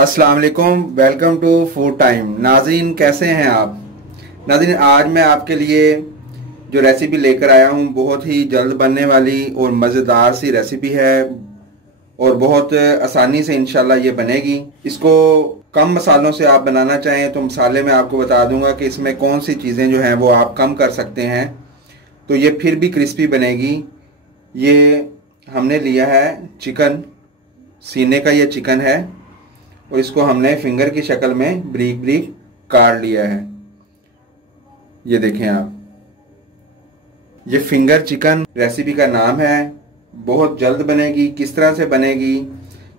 अस्सलाम वालेकुम, welcome to food time. नाज़रीन कैसे हैं आप? नाज़रीन आज मैं आपके लिए जो रेसिपी लेकर आया हूँ बहुत ही जल्द बनने वाली और मज़ेदार सी रेसिपी है और बहुत आसानी से इंशाल्लाह ये बनेगी। इसको कम मसालों से आप बनाना चाहें तो मसाले मैं आपको बता दूंगा कि इसमें कौन सी चीज़ें जो हैं वो आप कम कर सकते हैं तो ये फिर भी क्रिस्पी बनेगी। ये हमने लिया है चिकन, सीने का ये चिकन है और इसको हमने फिंगर की शक्ल में ब्रीक ब्रीक काट लिया है। ये देखें आप, ये फिंगर चिकन रेसिपी का नाम है। बहुत जल्द बनेगी। किस तरह से बनेगी?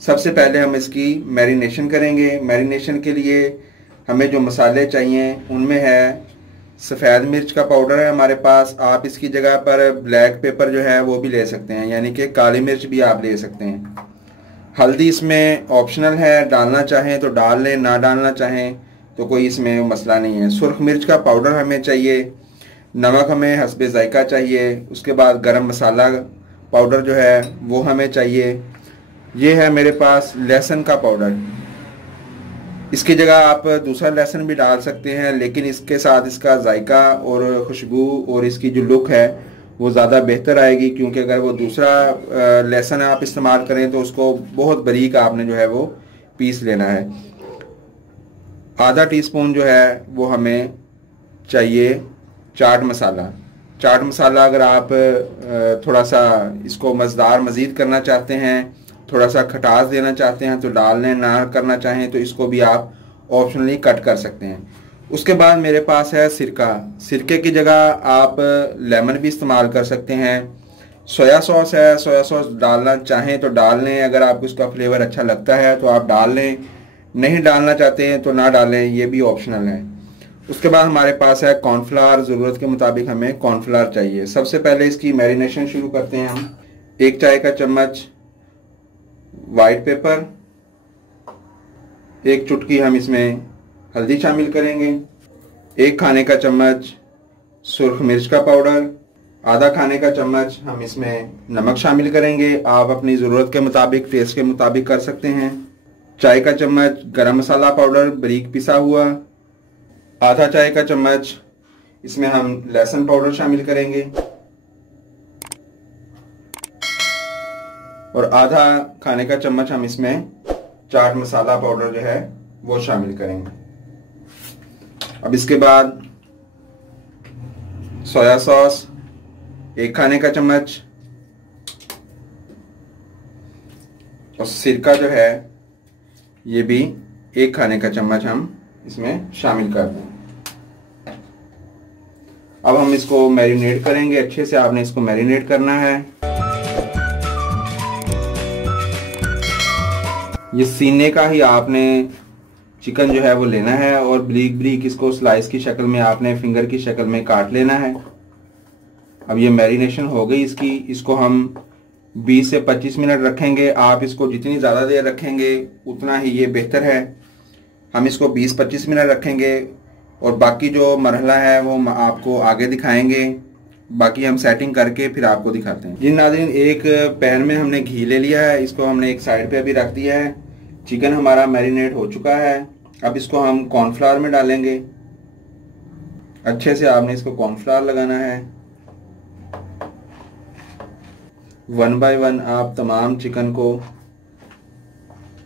सबसे पहले हम इसकी मैरिनेशन करेंगे। मैरिनेशन के लिए हमें जो मसाले चाहिए उनमें है सफ़ेद मिर्च का पाउडर है हमारे पास। आप इसकी जगह पर ब्लैक पेपर जो है वो भी ले सकते हैं, यानी कि काली मिर्च भी आप ले सकते हैं। हल्दी इसमें ऑप्शनल है, डालना चाहें तो डाल लें, ना डालना चाहें तो कोई इसमें मसला नहीं है। सुर्ख मिर्च का पाउडर हमें चाहिए, नमक हमें हस्बे जायका चाहिए, उसके बाद गरम मसाला पाउडर जो है वो हमें चाहिए। ये है मेरे पास लहसुन का पाउडर। इसकी जगह आप दूसरा लहसुन भी डाल सकते हैं, लेकिन इसके साथ इसका जायका और खुशबू और इसकी जो लुक है वो ज़्यादा बेहतर आएगी, क्योंकि अगर वो दूसरा लहसुन आप इस्तेमाल करें तो उसको बहुत बारीक आपने जो है वो पीस लेना है। आधा टीस्पून जो है वो हमें चाहिए चाट मसाला। चाट मसाला अगर आप थोड़ा सा इसको मज़ेदार मज़ीद करना चाहते हैं, थोड़ा सा खटास देना चाहते हैं तो डाल लें, ना करना चाहें तो इसको भी आप ऑप्शनली कट कर सकते हैं। उसके बाद मेरे पास है सिरका। सिरके की जगह आप लेमन भी इस्तेमाल कर सकते हैं। सोया सॉस है, सोया सॉस डालना चाहें तो डाल लें, अगर आपको इसका फ्लेवर अच्छा लगता है तो आप डाल लें, नहीं डालना चाहते हैं तो ना डालें, ये भी ऑप्शनल है। उसके बाद हमारे पास है कॉर्नफ्लावर। ज़रूरत के मुताबिक हमें कॉर्नफ्लावर चाहिए। सबसे पहले इसकी मैरिनेशन शुरू करते हैं हम। 1 चाय का चम्मच वाइट पेपर, 1 चुटकी हम इसमें हल्दी शामिल करेंगे, 1 खाने का चम्मच सुर्ख मिर्च का पाउडर, आधा खाने का चम्मच हम इसमें नमक शामिल करेंगे। आप अपनी ज़रूरत के मुताबिक, टेस्ट के मुताबिक कर सकते हैं। चाय का चम्मच गरम मसाला पाउडर बारीक पिसा हुआ, आधा चाय का चम्मच इसमें हम लहसुन पाउडर शामिल करेंगे और आधा खाने का चम्मच हम इसमें चाट मसाला पाउडर जो है वो शामिल करेंगे। अब इसके बाद सोया सॉस 1 खाने का चम्मच और सिरका जो है ये भी 1 खाने का चम्मच हम इसमें शामिल कर दें। अब हम इसको मैरिनेट करेंगे। अच्छे से आपने इसको मैरिनेट करना है। ये सीने का ही आपने चिकन जो है वो लेना है और ब्रीक ब्रीक इसको स्लाइस की शक्ल में आपने फिंगर की शक्ल में काट लेना है। अब ये मैरिनेशन हो गई इसकी। इसको हम 20 से 25 मिनट रखेंगे। आप इसको जितनी ज़्यादा देर रखेंगे उतना ही ये बेहतर है। हम इसको 20-25 मिनट रखेंगे और बाकी जो मरहला है वो आपको आगे दिखाएंगे। बाकी हम सेटिंग करके फिर आपको दिखाते हैं। जी नाज़रीन, एक पैन में हमने घी ले लिया है, इसको हमने एक साइड पे अभी रख दिया है। चिकन हमारा मैरिनेट हो चुका है। अब इसको हम कॉर्नफ्लावर में डालेंगे। अच्छे से आपने इसको कॉर्नफ्लावर लगाना है। 1 बाय 1 आप तमाम चिकन को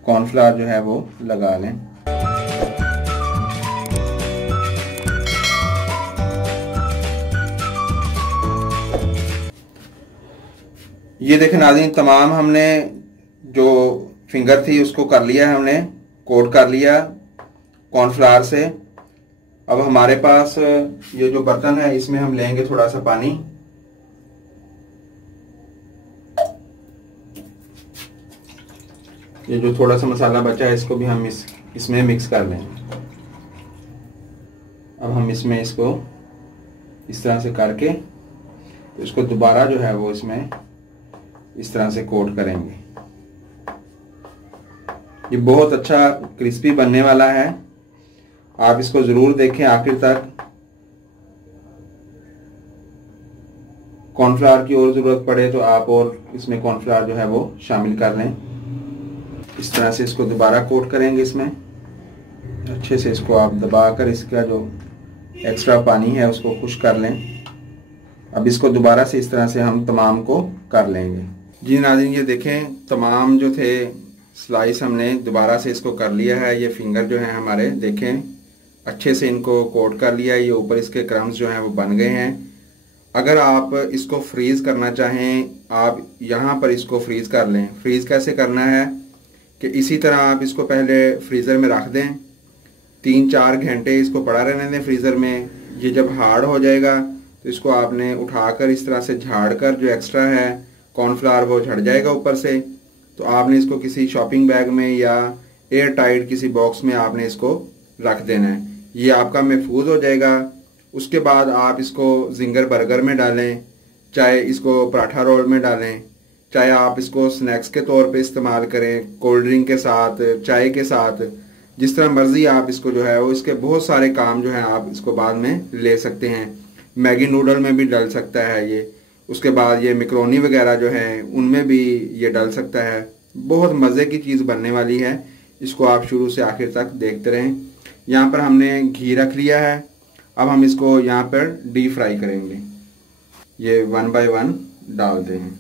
कॉर्नफ्लावर जो है वो लगा लें। ये देखें नाज़रीन, तमाम हमने जो फिंगर थी उसको कर लिया है, हमने कोट कर लिया कॉर्नफ्लावर से। अब हमारे पास ये जो बर्तन है इसमें हम लेंगे थोड़ा सा पानी। ये जो थोड़ा सा मसाला बचा है इसको भी हम इसमें मिक्स कर लें। अब हम इसमें इसको इस तरह से करके तो इसको दोबारा जो है वो इसमें इस तरह से कोट करेंगे। ये बहुत अच्छा क्रिस्पी बनने वाला है। आप इसको ज़रूर देखें आखिर तक। कॉर्नफ्लावर की और ज़रूरत पड़े तो आप और इसमें कॉर्नफ्लावर जो है वो शामिल कर लें। इस तरह से इसको दोबारा कोट करेंगे। इसमें अच्छे से इसको आप दबाकर इसका जो एक्स्ट्रा पानी है उसको खुश कर लें। अब इसको दोबारा से इस तरह से हम तमाम को कर लेंगे। जी नाज़रीन, ये देखें तमाम जो थे स्लाइस हमने दोबारा से इसको कर लिया है। ये फिंगर जो हैं हमारे देखें अच्छे से इनको कोट कर लिया। ये ऊपर इसके क्रम्स जो हैं वो बन गए हैं। अगर आप इसको फ्रीज़ करना चाहें, आप यहाँ पर इसको फ्रीज़ कर लें। फ्रीज़ कैसे करना है कि इसी तरह आप इसको पहले फ्रीज़र में रख दें, 3-4 घंटे इसको पड़ा रहने दें फ्रीज़र में। ये जब हार्ड हो जाएगा तो इसको आपने उठाकर इस तरह से झाड़ कर जो एक्स्ट्रा है कॉर्नफ्लावर वो झड़ जाएगा ऊपर से। तो आपने इसको किसी शॉपिंग बैग में या एयर टाइट किसी बॉक्स में आपने इसको रख देना है। ये आपका महफूज हो जाएगा। उसके बाद आप इसको जिंगर बर्गर में डालें, चाहे इसको पराठा रोल में डालें, चाहे आप इसको स्नैक्स के तौर पे इस्तेमाल करें, कोल्ड ड्रिंक के साथ, चाय के साथ, जिस तरह मर्जी आप इसको जो है वो इसके बहुत सारे काम जो है आप इसको बाद में ले सकते हैं। मैगी नूडल में भी डल सकता है ये। उसके बाद ये मैकरोनी वगैरह जो है उनमें भी ये डल सकता है। बहुत मज़े की चीज़ बनने वाली है। इसको आप शुरू से आखिर तक देखते रहें। यहाँ पर हमने घी रख लिया है। अब हम इसको यहाँ पर डीप फ्राई करेंगे। ये 1 बाय 1 डालते हैं।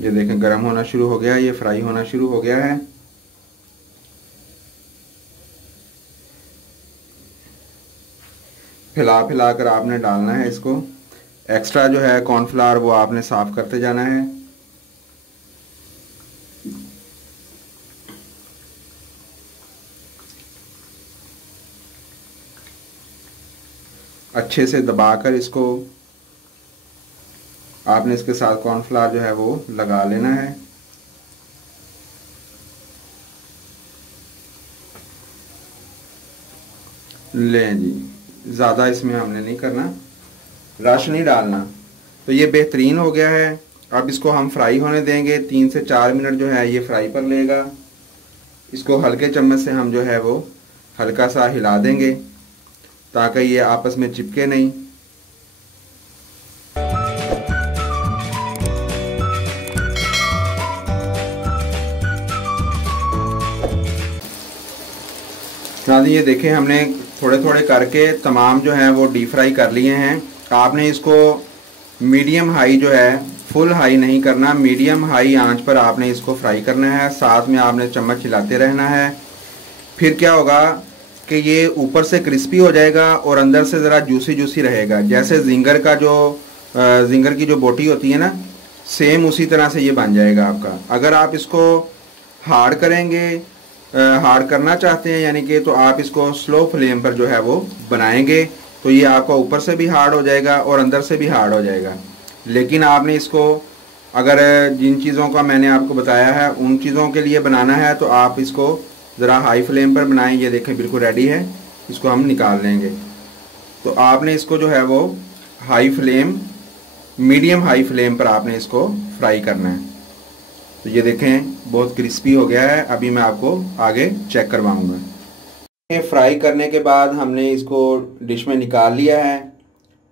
ये देखें गर्म होना शुरू हो गया, ये फ्राई होना शुरू हो गया है। फैला फैला कर आपने डालना है इसको। एक्स्ट्रा जो है कॉर्नफ्लावर वो आपने साफ करते जाना है। अच्छे से दबाकर इसको आपने इसके साथ कॉर्नफ्लावर जो है वो लगा लेना है। लें जी, ज़्यादा इसमें हमने नहीं करना, रश नहीं डालना। तो ये बेहतरीन हो गया है। अब इसको हम फ्राई होने देंगे। 3 से 4 मिनट जो है ये फ्राई पर लेगा। इसको हल्के चम्मच से हम जो है वो हल्का सा हिला देंगे ताकि ये आपस में चिपके नहीं। ये देखें हमने थोड़े थोड़े करके तमाम जो है वो डीप फ्राई कर लिए हैं। आपने इसको मीडियम हाई जो है, फुल हाई नहीं करना, मीडियम हाई आंच पर आपने इसको फ्राई करना है। साथ में आपने चम्मच हिलाते रहना है। फिर क्या होगा कि ये ऊपर से क्रिस्पी हो जाएगा और अंदर से ज़रा जूसी जूसी रहेगा। जैसे जिंगर की जो बोटी होती है ना, सेम उसी तरह से ये बन जाएगा आपका। अगर आप इसको हार्ड करेंगे, हार्ड करना चाहते हैं यानी कि, तो आप इसको स्लो फ्लेम पर जो है वो बनाएंगे तो ये आपका ऊपर से भी हार्ड हो जाएगा और अंदर से भी हार्ड हो जाएगा। लेकिन आपने इसको अगर जिन चीज़ों का मैंने आपको बताया है उन चीज़ों के लिए बनाना है तो आप इसको ज़रा हाई फ्लेम पर बनाएं। ये देखें बिल्कुल रेडी है। इसको हम निकाल लेंगे। तो आपने इसको जो है वो high flame, medium high flame पर आपने इसको फ्राई करना है। तो ये देखें बहुत क्रिस्पी हो गया है। अभी मैं आपको आगे चेक करवाऊंगा। ये फ्राई करने के बाद हमने इसको डिश में निकाल लिया है।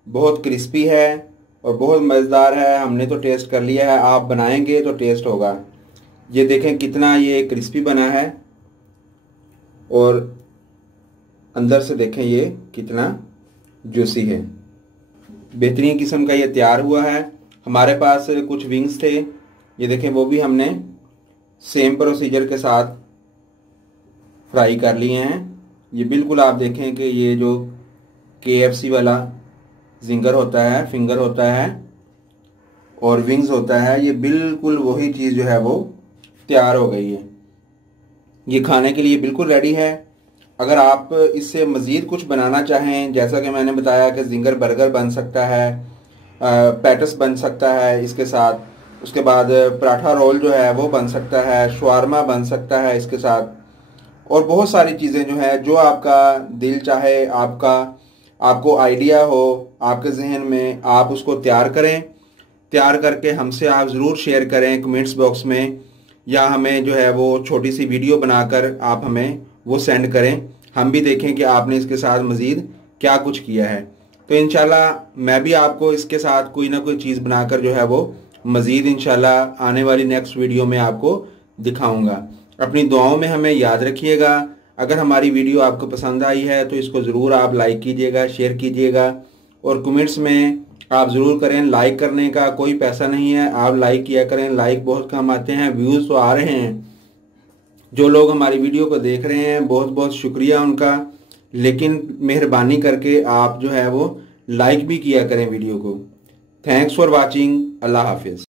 बहुत क्रिस्पी है और बहुत मज़ेदार है। हमने तो टेस्ट कर लिया है, आप बनाएंगे तो टेस्ट होगा। ये देखें कितना ये क्रिस्पी बना है और अंदर से देखें ये कितना जूसी है। बेहतरीन किस्म का ये तैयार हुआ है। हमारे पास कुछ विंग्स थे, ये देखें वो भी हमने सेम प्रोसीजर के साथ फ्राई कर लिए हैं। ये बिल्कुल आप देखें कि ये जो KFC वाला जिंगर होता है, फिंगर होता है और विंग्स होता है, ये बिल्कुल वही चीज़ जो है वो तैयार हो गई है। ये खाने के लिए बिल्कुल रेडी है। अगर आप इससे मज़ीद कुछ बनाना चाहें, जैसा कि मैंने बताया कि जिंगर बर्गर बन सकता है, पैटिस बन सकता है इसके साथ, उसके बाद पराठा रोल जो है वो बन सकता है, शवारमा बन सकता है इसके साथ, और बहुत सारी चीज़ें जो है जो आपका दिल चाहे, आपको आइडिया हो आपके जहन में, आप उसको तैयार करें। तैयार करके हमसे आप ज़रूर शेयर करें कमेंट्स बॉक्स में, या हमें जो है वो छोटी सी वीडियो बनाकर आप हमें वो सेंड करें। हम भी देखें कि आपने इसके साथ मज़ीद क्या कुछ किया है। तो इंशाल्लाह मैं भी आपको इसके साथ कोई ना कोई चीज़ बनाकर जो है वो मज़ीद इंशाल्लाह आने वाली नेक्स्ट वीडियो में आपको दिखाऊंगा। अपनी दुआओं में हमें याद रखिएगा। अगर हमारी वीडियो आपको पसंद आई है तो इसको ज़रूर आप लाइक कीजिएगा, शेयर कीजिएगा और कमेंट्स में आप ज़रूर करें। लाइक करने का कोई पैसा नहीं है, आप लाइक किया करें, लाइक बहुत कम आते हैं, व्यूज़ तो आ रहे हैं। जो लोग हमारी वीडियो को देख रहे हैं बहुत बहुत शुक्रिया उनका, लेकिन मेहरबानी करके आप जो है वो लाइक भी किया करें वीडियो को। Thanks for watching. अल्लाह हाफिज़।